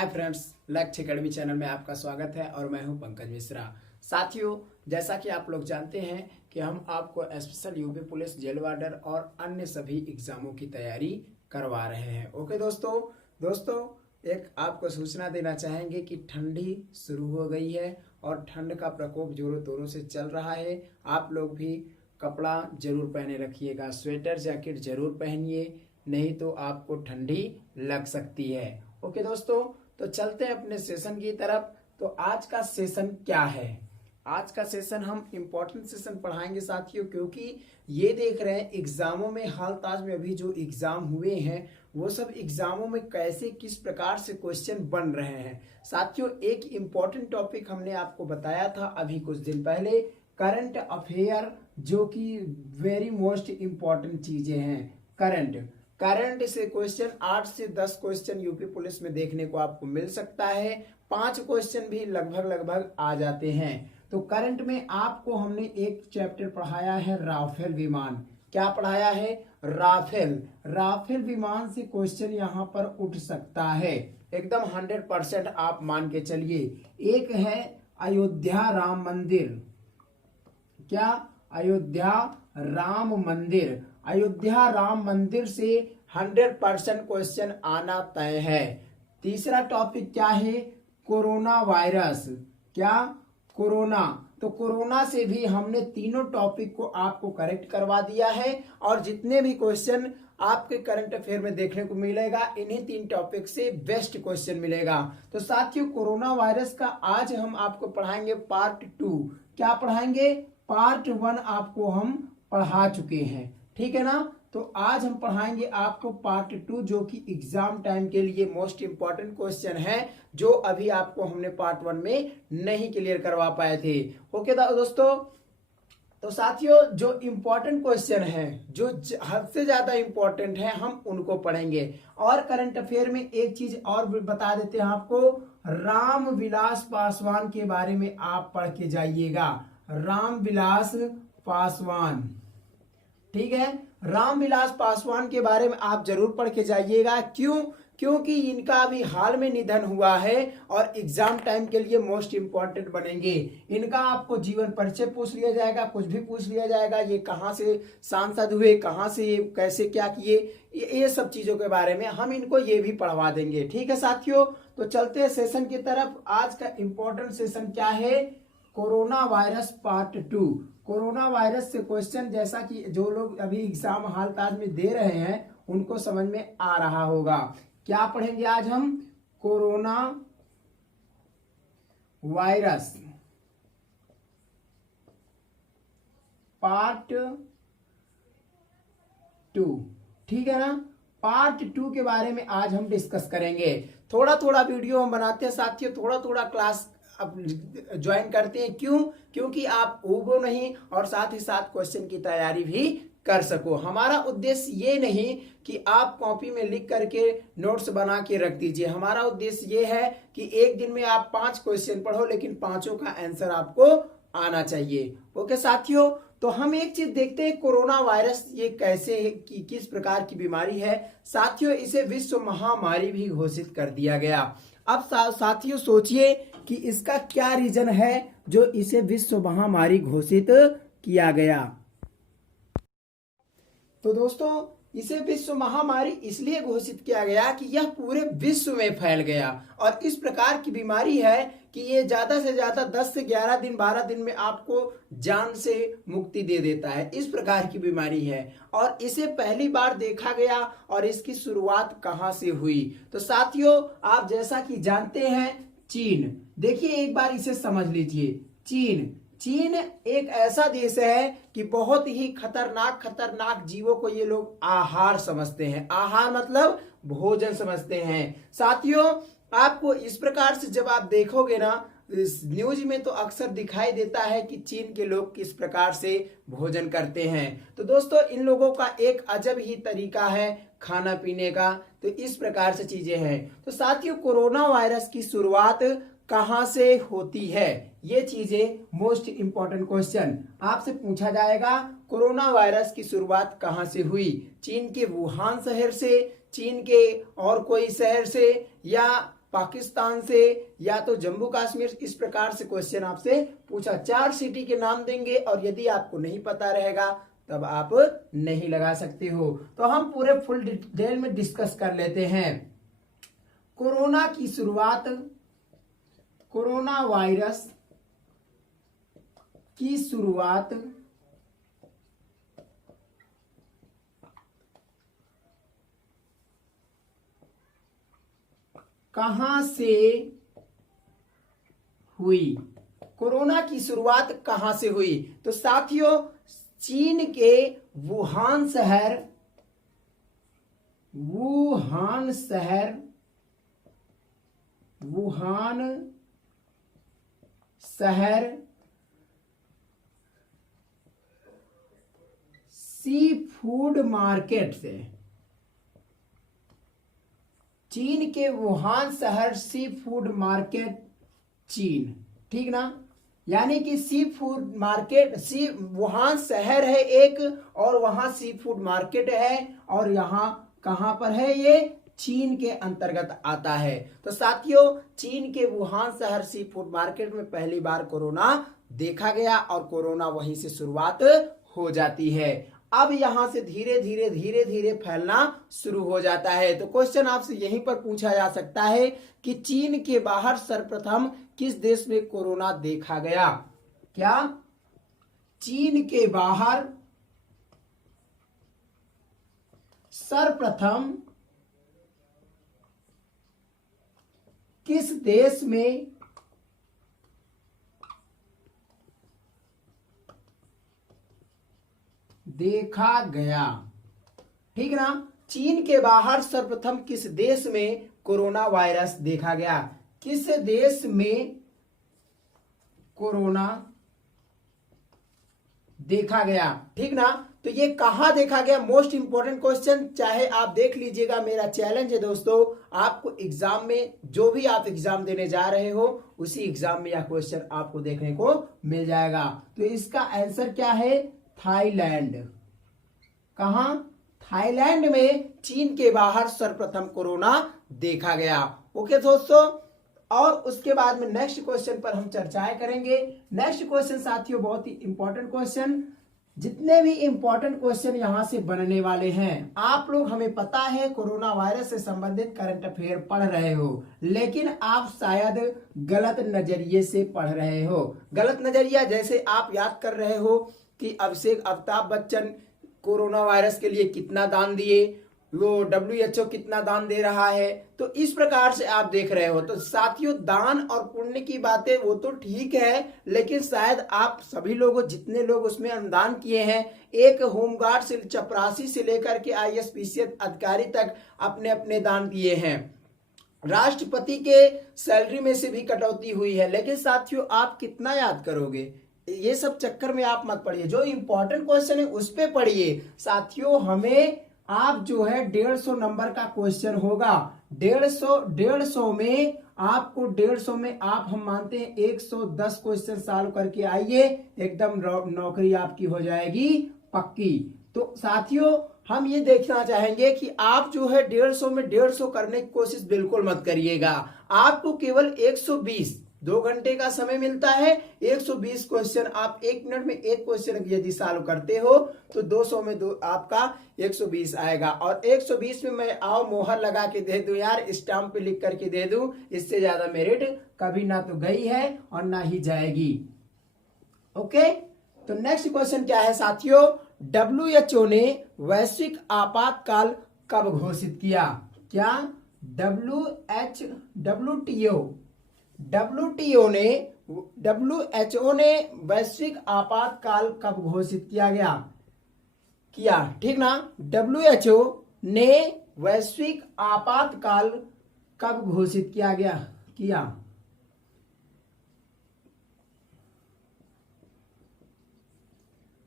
Hi friends, लक्ष्य academy channel में आपका स्वागत है और मैं हूं पंकज मिश्रा। साथियों, जैसा कि आप लोग जानते हैं कि हम आपको special UP police, jail warder और अन्य सभी एग्जामों की तैयारी करवा रहे हैं। ओके दोस्तों, एक आपको सूचना देना चाहेंगे कि ठंडी शुरू हो गई है और ठंड का प्रकोप जोरों तोरों से चल रहा है। आप लोग भी कपड़ा जरूर पहने रखिएगा, स्वेटर जैकेट जरूर पहनिए, नहीं तो आपको ठंडी लग सकती है। ओके दोस्तों, तो चलते हैं अपने सेशन की तरफ। तो आज का सेशन क्या है? आज का सेशन हम इम्पोर्टेंट सेशन पढ़ाएंगे साथियों, क्योंकि ये देख रहे हैं एग्जामों में, हाल ताज में अभी जो एग्जाम हुए हैं वो सब एग्जामों में कैसे किस प्रकार से क्वेश्चन बन रहे हैं। साथियों, एक इम्पोर्टेंट टॉपिक हमने आपको बताया था अभी कुछ दिन पहले, करंट अफेयर, जो कि वेरी मोस्ट इम्पोर्टेंट चीजें हैं। करंट से क्वेश्चन 8 से 10 क्वेश्चन यूपी पुलिस में देखने को आपको मिल सकता है। 5 क्वेश्चन भी लगभग आ जाते हैं। तो करंट में आपको हमने एक चैप्टर पढ़ाया है राफेल विमान। क्या पढ़ाया है? राफेल विमान से क्वेश्चन यहाँ पर उठ सकता है, एकदम 100% आप मान के चलिए। एक है अयोध्या राम मंदिर। क्या? अयोध्या राम मंदिर से 100% क्वेश्चन आना तय है। तीसरा टॉपिक क्या है? Corona virus. क्या? कोरोना। तो कोरोना से भी हमने तीनों टॉपिक को आपको करेक्ट करवा दिया है और जितने भी क्वेश्चन आपके करंट अफेयर में देखने को मिलेगा, इन्हीं 3 टॉपिक से बेस्ट क्वेश्चन मिलेगा। तो साथियों, कोरोना वायरस का आज हम आपको पढ़ाएंगे पार्ट 2। क्या पढ़ाएंगे? पार्ट 1 आपको हम पढ़ा चुके हैं, ठीक है ना। तो आज हम पढ़ाएंगे आपको पार्ट 2, जो कि एग्जाम टाइम के लिए मोस्ट इंपॉर्टेंट क्वेश्चन है, जो अभी आपको हमने पार्ट 1 में नहीं क्लियर करवा पाए थे। ओके दोस्तों, तो साथियों, जो इम्पोर्टेंट क्वेश्चन है, जो हद से ज्यादा इम्पोर्टेंट है, हम उनको पढ़ेंगे। और करंट अफेयर में एक चीज और बता देते हैं आपको, रामविलास पासवान के बारे में आप पढ़ के जाइएगा। रामविलास पासवान, ठीक है, रामविलास पासवान के बारे में आप जरूर पढ़ के जाइएगा। क्यों? क्योंकि इनका अभी हाल में निधन हुआ है और एग्जाम टाइम के लिए मोस्ट इंपॉर्टेंट बनेंगे। इनका आपको जीवन परिचय पूछ लिया जाएगा, कुछ भी पूछ लिया जाएगा, ये कहाँ से सांसद हुए, कहाँ से ये कैसे क्या किए, ये सब चीजों के बारे में हम इनको ये भी पढ़वा देंगे। ठीक है साथियों, तो चलते हैं सेशन की तरफ। आज का इंपॉर्टेंट सेशन क्या है? Corona virus part 2। Corona virus से क्वेश्चन, जैसा कि जो लोग अभी एग्जाम हाल ताज में दे रहे हैं उनको समझ में आ रहा होगा। क्या पढ़ेंगे आज हम? कोरोना वायरस पार्ट 2, ठीक है ना। पार्ट 2 के बारे में आज हम डिस्कस करेंगे। थोड़ा थोड़ा वीडियो हम बनाते हैं साथियों, थोड़ा थोड़ा क्लास अब ज्वाइन करते हैं। क्यों? क्योंकि आप ऊबो नहीं और साथ ही साथ क्वेश्चन की तैयारी भी कर सको। हमारा उद्देश्य ये नहीं कि आप कॉपी में लिख करके नोट्स बना के रख दीजिए। हमारा उद्देश्य ये है कि एक दिन में आप 5 क्वेश्चन पढ़ो, लेकिन 5 का आंसर आपको आना चाहिए। ओके साथियों, तो हम एक चीज देखते हैं, कोरोना वायरस ये कैसे है, कि किस प्रकार की बीमारी है। साथियों, इसे विश्व महामारी भी घोषित कर दिया गया। अब साथियों सोचिए कि इसका क्या रीजन है जो इसे विश्व महामारी घोषित किया गया। तो दोस्तों, इसे विश्व महामारी इसलिए घोषित किया गया कि यह पूरे विश्व में फैल गया और इस प्रकार की बीमारी है कि ये ज्यादा से ज्यादा 10 से 11 दिन 12 दिन में आपको जान से मुक्ति दे देता है। इस प्रकार की बीमारी है और इसे पहली बार देखा गया। और इसकी शुरुआत कहां से हुई? तो साथियों, आप जैसा कि जानते हैं, चीन। देखिए, एक बार इसे समझ लीजिए। चीन एक ऐसा देश है कि बहुत ही खतरनाक जीवों को ये लोग आहार समझते हैं। आहार मतलब भोजन समझते हैं। साथियों, आपको इस प्रकार से जब आप देखोगे ना, न्यूज में तो अक्सर दिखाई देता है कि चीन के लोग किस प्रकार से भोजन करते हैं। तो दोस्तों, इन लोगों का एक अजब ही तरीका है खाना पीने का। तो इस प्रकार से चीजें हैं। तो साथियों, कोरोना वायरस की शुरुआत कहां से होती है? ये चीजें मोस्ट इंपॉर्टेंट क्वेश्चन आपसे पूछा जाएगा। कोरोना वायरस की शुरुआत कहां से हुई? चीन के वुहान शहर से, चीन के और कोई शहर से, या पाकिस्तान से या तो जम्मू कश्मीर, इस प्रकार से क्वेश्चन आपसे पूछा। 4 सिटी के नाम देंगे और यदि आपको नहीं पता रहेगा तब आप नहीं लगा सकते हो। तो हम पूरे फुल डिटेल में डिस्कस कर लेते हैं। कोरोना की शुरुआत, कोरोना वायरस की शुरुआत कहां से हुई? कोरोना की शुरुआत कहां से हुई? तो साथियों, चीन के वुहान शहर सी फूड मार्केट से, चीन के वुहान शहर सी फूड मार्केट चीन, ठीक ना। यानी कि सी फूड मार्केट, सी वुहान शहर है एक और वहां सी फूड मार्केट है और यहाँ कहां पर है? ये चीन के अंतर्गत आता है। तो साथियों, चीन के वुहान शहर सी फूड मार्केट में पहली बार कोरोना देखा गया और कोरोना वहीं से शुरुआत हो जाती है। अब यहां से धीरे धीरे फैलना शुरू हो जाता है। तो क्वेश्चन आपसे यहीं पर पूछा जा सकता है कि चीन के बाहर सर्वप्रथम किस देश में कोरोना देखा गया? क्या चीन के बाहर सर्वप्रथम किस देश में देखा गया? ठीक ना। चीन के बाहर सर्वप्रथम किस देश में कोरोना वायरस देखा गया? किस देश में कोरोना देखा गया? ठीक ना। तो ये कहां देखा गया, मोस्ट इंपॉर्टेंट क्वेश्चन, चाहे आप देख लीजिएगा। मेरा चैलेंज है दोस्तों, आपको एग्जाम में जो भी आप एग्जाम देने जा रहे हो उसी एग्जाम में यह क्वेश्चन आपको देखने को मिल जाएगा। तो इसका आंसर क्या है? थाईलैंड। कहां? थाईलैंड में चीन के बाहर सर्वप्रथम कोरोना देखा गया। ओके दोस्तों, और उसके बाद में नेक्स्ट क्वेश्चन पर हम चर्चाएं करेंगे। नेक्स्ट क्वेश्चन साथियों बहुत ही इंपॉर्टेंट क्वेश्चन, जितने भी इंपॉर्टेंट क्वेश्चन यहां से बनने वाले हैं, आप लोग, हमें पता है कोरोना वायरस से संबंधित करंट अफेयर पढ़ रहे हो, लेकिन आप शायद गलत नजरिए से पढ़ रहे हो। गलत नजरिया जैसे आप याद कर रहे हो कि अमिताभ बच्चन कोरोना वायरस के लिए कितना दान दिए, वो WHO कितना दान दे रहा है, तो इस प्रकार से आप देख रहे हो। तो साथियों, दान और पुण्य की बातें वो तो ठीक है, लेकिन शायद आप सभी लोगों, जितने लोग उसमें अनुदान किए हैं, एक होमगार्ड से, चपरासी से लेकर के IAS PCS अधिकारी तक अपने अपने दान दिए हैं। राष्ट्रपति के सैलरी में से भी कटौती हुई है, लेकिन साथियों आप कितना याद करोगे? ये सब चक्कर में आप मत पढ़िए, जो इंपॉर्टेंट क्वेश्चन है उस पे पढ़िए। साथियों, हमें आप जो है 150 नंबर का क्वेश्चन होगा। 150 में आपको 150 में आप, हम मानते हैं 110 क्वेश्चन सॉल्व करके आइए, एकदम नौकरी आपकी हो जाएगी पक्की। तो साथियों, हम ये देखना चाहेंगे कि आप जो है 150 में 150 करने की कोशिश बिल्कुल मत करिएगा। आपको केवल 120, 2 घंटे का समय मिलता है। 120 क्वेश्चन आप 1 मिनट में एक क्वेश्चन यदि सॉल्व करते हो तो 200 में आपका 120 आएगा। और 120 में मैं आओ मोहर लगा के दे दूं यार, स्टाम्प पे लिख करके दे दूं, इससे ज्यादा मेरिट कभी ना तो गई है और ना ही जाएगी। ओके, तो नेक्स्ट क्वेश्चन क्या है साथियों? WHO ने वैश्विक आपातकाल कब घोषित किया? क्या WHO ने वैश्विक आपातकाल कब घोषित किया? ठीक ना। WHO ने वैश्विक आपातकाल कब घोषित किया?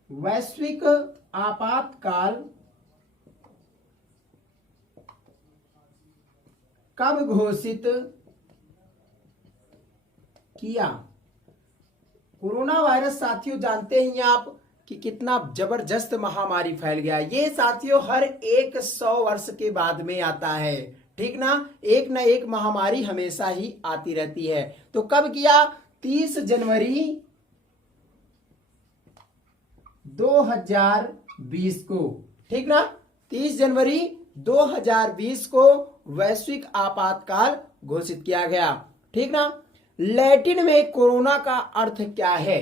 वैश्विक आपातकाल कब घोषित किया? कोरोना वायरस साथियों जानते ही आप कि कितना जबरदस्त महामारी फैल गया। ये साथियों हर 100 वर्ष के बाद में आता है। ठीक ना एक महामारी हमेशा ही आती रहती है। तो कब किया? 30 जनवरी 2020 को, ठीक ना, 30 जनवरी 2020 को वैश्विक आपातकाल घोषित किया गया, ठीक ना। लैटिन में कोरोना का अर्थ क्या है?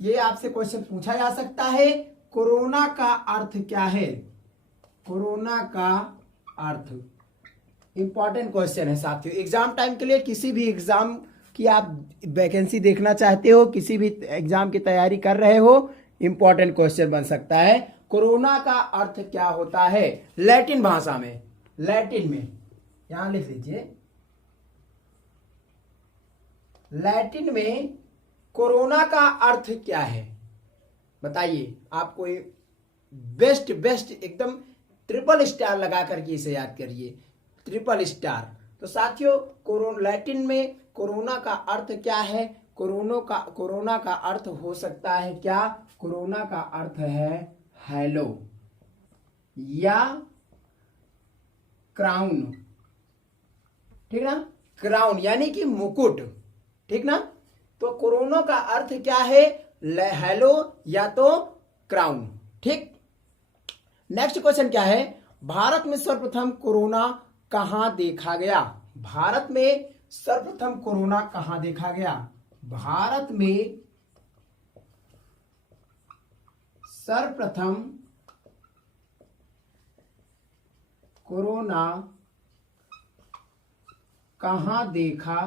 ये आपसे क्वेश्चन पूछा जा सकता है। कोरोना का अर्थ क्या है? कोरोना का अर्थ इंपॉर्टेंट क्वेश्चन है साथियों। एग्जाम टाइम के लिए किसी भी एग्जाम की आप वैकेंसी देखना चाहते हो, किसी भी एग्जाम की तैयारी कर रहे हो, इंपॉर्टेंट क्वेश्चन बन सकता है। कोरोना का अर्थ क्या होता है लैटिन भाषा में? लैटिन में यहां लिख लीजिए, लैटिन में कोरोना का अर्थ क्या है? बताइए। आपको बेस्ट एकदम ट्रिपल स्टार लगा करके इसे याद करिए, ट्रिपल स्टार। तो साथियों लैटिन में कोरोना का अर्थ क्या है? कोरोना का अर्थ हो सकता है क्या? कोरोना का अर्थ है हेलो या क्राउन, ठीक ना, क्राउन यानी कि मुकुट, ठीक ना। तो कोरोना का अर्थ क्या है? हेलो या तो क्राउन, ठीक। नेक्स्ट क्वेश्चन क्या है? भारत में सर्वप्रथम कोरोना कहां देखा गया? भारत में सर्वप्रथम कोरोना कहां देखा गया? भारत में सर्वप्रथम कोरोना कहां देखा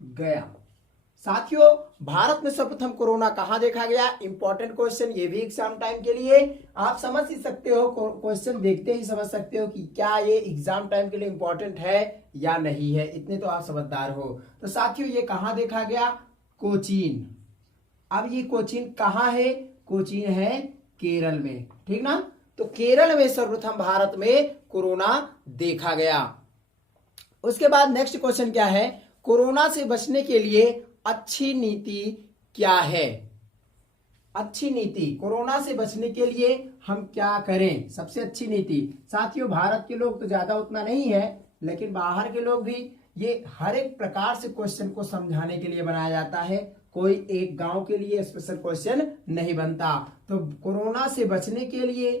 गया? साथियों भारत में सर्वप्रथम कोरोना कहां देखा गया? इंपॉर्टेंट क्वेश्चन, ये भी एग्जाम टाइम के लिए आप समझ ही सकते हो, क्वेश्चन देखते ही समझ सकते हो कि क्या ये एग्जाम टाइम के लिए इंपॉर्टेंट है या नहीं है, इतने तो आप समझदार हो। तो साथियों ये कहां देखा गया? कोचीन। अब ये कोचीन कहां है? कोचीन है केरल में, ठीक ना। तो केरल में सर्वप्रथम भारत में कोरोना देखा गया। उसके बाद नेक्स्ट क्वेश्चन क्या है? कोरोना से बचने के लिए अच्छी नीति क्या है? अच्छी नीति, कोरोना से बचने के लिए हम क्या करें? सबसे अच्छी नीति साथियों, भारत के लोग तो ज्यादा उतना नहीं है, लेकिन बाहर के लोग भी, ये हर एक प्रकार से क्वेश्चन को समझाने के लिए बनाया जाता है, कोई एक गांव के लिए स्पेशल क्वेश्चन नहीं बनता। तो कोरोना से बचने के लिए,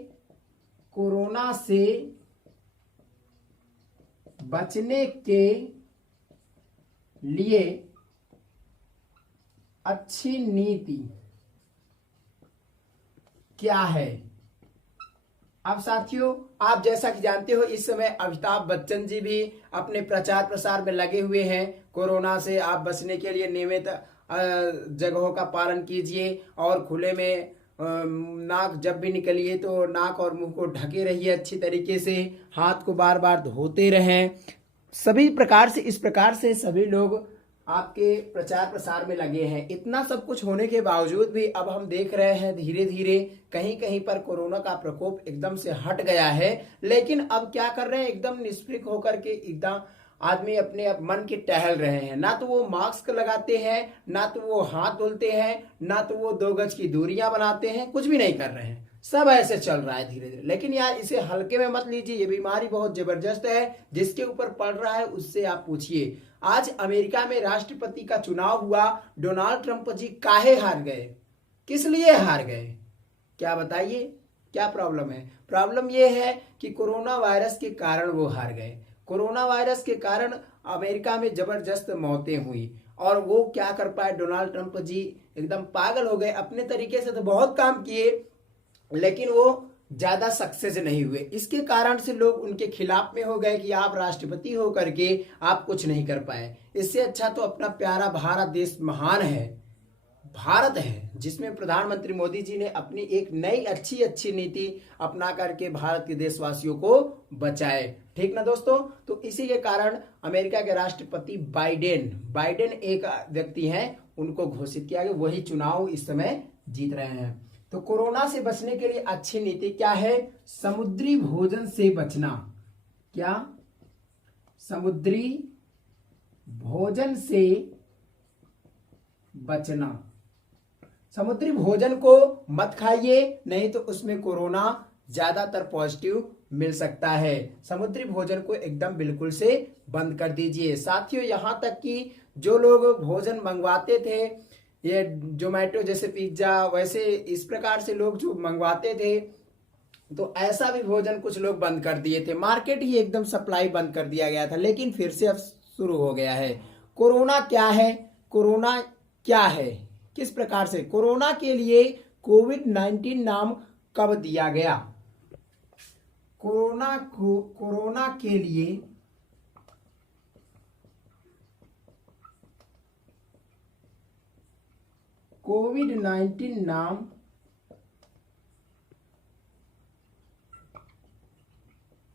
कोरोना से बचने के लिए अच्छी नीति क्या है? अब साथियों आप जैसा कि जानते हो इस समय अमिताभ बच्चन जी भी अपने प्रचार प्रसार में लगे हुए हैं। कोरोना से आप बचने के लिए नियमित जगहों का पालन कीजिए और खुले में नाक जब भी निकलिए तो नाक और मुंह को ढके रहिए अच्छी तरीके से, हाथ को बार बार धोते रहें। सभी प्रकार से, इस प्रकार से सभी लोग आपके प्रचार प्रसार में लगे हैं। इतना सब कुछ होने के बावजूद भी अब हम देख रहे हैं धीरे धीरे कहीं कहीं पर कोरोना का प्रकोप एकदम से हट गया है। लेकिन अब क्या कर रहे हैं? एकदम निष्पृह होकर के एकदम आदमी अपने मन की टहल रहे हैं। ना तो वो मास्क लगाते हैं, ना तो वो हाथ धुलते हैं, ना तो वो 2 गज की दूरियां बनाते हैं, कुछ भी नहीं कर रहे हैं। सब ऐसे चल रहा है धीरे धीरे। लेकिन यार इसे हल्के में मत लीजिए, ये बीमारी बहुत जबरदस्त है। जिसके ऊपर पड़ रहा है उससे आप पूछिए। आज अमेरिका में राष्ट्रपति का चुनाव हुआ, डोनाल्ड ट्रंप जी काहे हार गए? किस लिए हार गए? क्या बताइए, क्या प्रॉब्लम है? प्रॉब्लम यह है कि कोरोना वायरस के कारण वो हार गए। कोरोना वायरस के कारण अमेरिका में जबरदस्त मौतें हुई और वो क्या कर पाए? डोनाल्ड ट्रंप जी एकदम पागल हो गए। अपने तरीके से तो बहुत काम किए लेकिन वो ज्यादा सक्सेस नहीं हुए। इसके कारण से लोग उनके खिलाफ में हो गए कि आप राष्ट्रपति हो करके आप कुछ नहीं कर पाए। इससे अच्छा तो अपना प्यारा भारत देश महान है, भारत है, जिसमें प्रधानमंत्री मोदी जी ने अपनी एक नई अच्छी नीति अपना करके भारत के देशवासियों को बचाए। ठीक ना दोस्तों? तो इसी के कारण अमेरिका के राष्ट्रपति बाइडेन एक व्यक्ति हैं, उनको घोषित किया गया, वही चुनाव इस समय जीत रहे हैं। तो कोरोना से बचने के लिए अच्छी नीति क्या है? समुद्री भोजन से बचना। क्या? समुद्री भोजन से बचना। समुद्री भोजन को मत खाइए, नहीं तो उसमें कोरोना ज्यादातर पॉजिटिव मिल सकता है। समुद्री भोजन को एकदम बिल्कुल से बंद कर दीजिए। साथियों, यहाँ तक कि जो लोग भोजन मंगवाते थे, ये जोमेटो जैसे पिज्जा, वैसे इस प्रकार से लोग जो मंगवाते थे, तो ऐसा भी भोजन कुछ लोग बंद कर दिए थे। मार्केट ही एकदम सप्लाई बंद कर दिया गया था, लेकिन फिर से अब शुरू हो गया है। कोरोना क्या है? कोरोना क्या है? किस प्रकार से? कोरोना के लिए कोविड-19 नाम कब दिया गया? कोरोना के लिए कोविड-19 नाम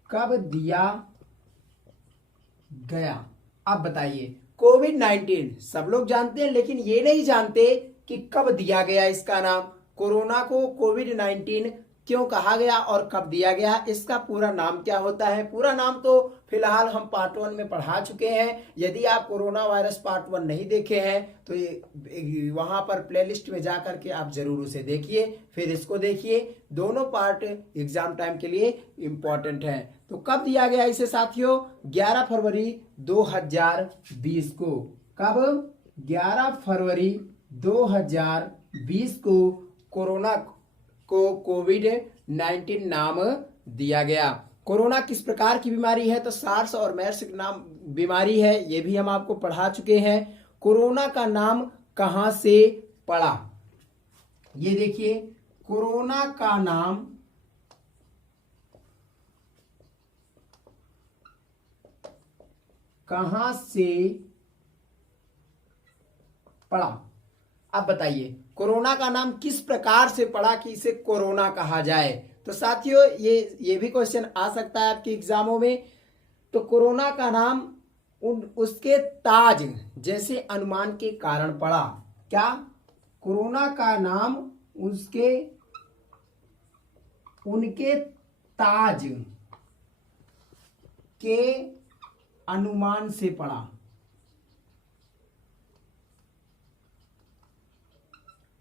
कब दिया गया? अब बताइए। कोविड-19 सब लोग जानते हैं, लेकिन ये नहीं जानते कि कब दिया गया इसका नाम। कोरोना को कोविड-19 क्यों कहा गया और कब दिया गया, इसका पूरा नाम क्या होता है? पूरा नाम तो फिलहाल हम पार्ट 1 में पढ़ा चुके हैं। यदि आप कोरोना वायरस पार्ट 1 नहीं देखे हैं तो वहां पर प्लेलिस्ट में जा करके आप जरूर उसे देखिए, फिर इसको देखिए। दोनों पार्ट एग्जाम टाइम के लिए इंपॉर्टेंट है। तो कब दिया गया इसे साथियों? 11 फरवरी 2020 को। कब? 11 फरवरी 2020 को कोरोना को कोविड-19 नाम दिया गया। कोरोना किस प्रकार की बीमारी है? तो सार्स और मेर्स नाम बीमारी है, ये भी हम आपको पढ़ा चुके हैं। कोरोना का नाम कहां से पड़ा? ये देखिए, कोरोना का नाम कहां से पड़ा? अब बताइए, कोरोना का नाम किस प्रकार से पड़ा कि इसे कोरोना कहा जाए? तो साथियों, ये भी क्वेश्चन आ सकता है आपके एग्जामों में। तो कोरोना का नाम उसके ताज जैसे अनुमान के कारण पड़ा। क्या? कोरोना का नाम उनके ताज के अनुमान से पड़ा।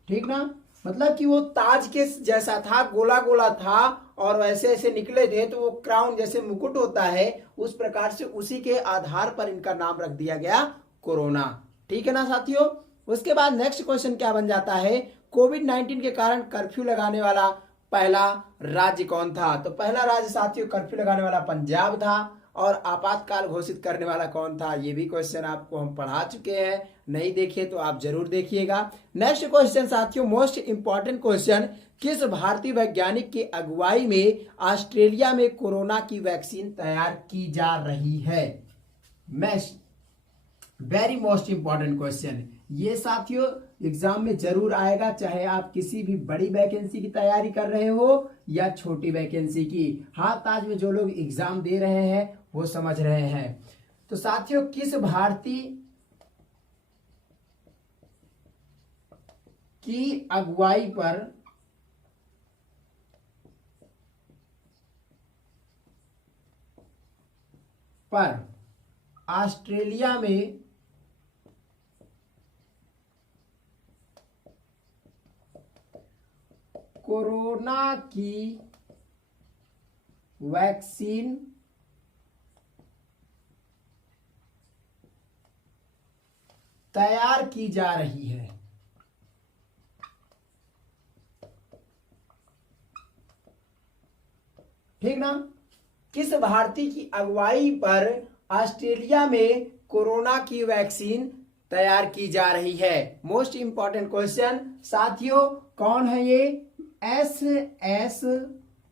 ठीक ना? मतलब कि वो ताज के जैसा था, गोला गोला था और वैसे ऐसे निकले थे, तो वो क्राउन जैसे मुकुट होता है, उस प्रकार से उसी के आधार पर इनका नाम रख दिया गया कोरोना। ठीक है ना साथियों? उसके बाद नेक्स्ट क्वेश्चन क्या बन जाता है? कोविड-19 के कारण कर्फ्यू लगाने वाला पहला राज्य कौन था? तो पहला राज्य साथियों कर्फ्यू लगाने वाला पंजाब था। और आपातकाल घोषित करने वाला कौन था? ये भी क्वेश्चन आपको हम पढ़ा चुके हैं, नहीं देखे तो आप जरूर देखिएगा। नेक्स्ट क्वेश्चन साथियों, मोस्ट इंपॉर्टेंट क्वेश्चन, किस भारतीय वैज्ञानिक की अगुवाई में ऑस्ट्रेलिया में कोरोना की वैक्सीन तैयार की जा रही है? वेरी मोस्ट इंपॉर्टेंट क्वेश्चन, ये साथियों एग्जाम में जरूर आएगा, चाहे आप किसी भी बड़ी वैकेंसी की तैयारी कर रहे हो या छोटी वैकेंसी की। हाथ आज में जो लोग एग्जाम दे रहे हैं वो समझ रहे हैं। तो साथियों, किस भारतीय की अगुवाई पर ऑस्ट्रेलिया में कोरोना की वैक्सीन तैयार की जा रही है? ठीक ना? किस भारतीय की अगुवाई पर ऑस्ट्रेलिया में कोरोना की वैक्सीन तैयार की जा रही है? मोस्ट इंपॉर्टेंट क्वेश्चन साथियों, कौन है ये? एस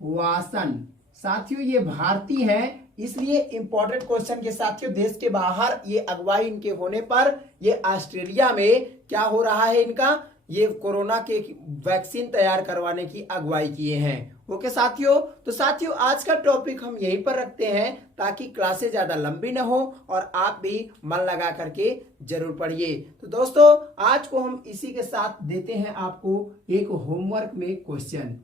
वासन। साथियों ये भारतीय है, इसलिए इंपॉर्टेंट क्वेश्चन के साथियों, देश के बाहर ये अगुवाई इनके होने पर ये ऑस्ट्रेलिया में क्या हो रहा है इनका, ये कोरोना के वैक्सीन तैयार करवाने की अगुवाई किए हैं। ओके साथियों, तो साथियों आज का टॉपिक हम यहीं पर रखते हैं ताकि क्लासेस ज्यादा लंबी ना हो और आप भी मन लगा करके जरूर पढ़िए। तो दोस्तों आज को हम इसी के साथ देते हैं आपको एक होमवर्क में क्वेश्चन।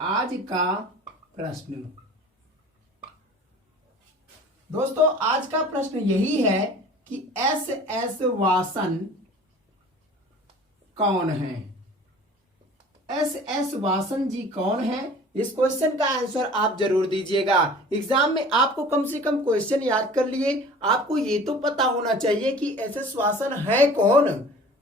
आज का प्रश्न, दोस्तों आज का प्रश्न यही है कि एस वासन कौन है? एस वासन जी कौन है, इस क्वेश्चन का आंसर आप जरूर दीजिएगा। एग्जाम में आपको कम से कम क्वेश्चन याद कर लिए, आपको ये तो पता होना चाहिए कि ऐसे श्वासन है कौन।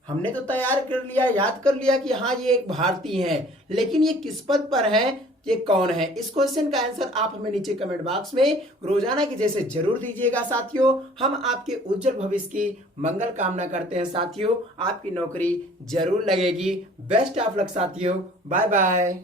हमने तो तैयार कर लिया, याद कर लिया कि हाँ ये एक भारतीय है, लेकिन ये किस पद पर है, ये कौन है। इस क्वेश्चन का आंसर आप हमें नीचे कमेंट बॉक्स में रोजाना की जैसे जरूर दीजिएगा साथियों। हम आपके उज्जवल भविष्य की मंगल कामना करते हैं साथियों, आपकी नौकरी जरूर लगेगी। बेस्ट ऑफ लक साथियों, बाय बाय।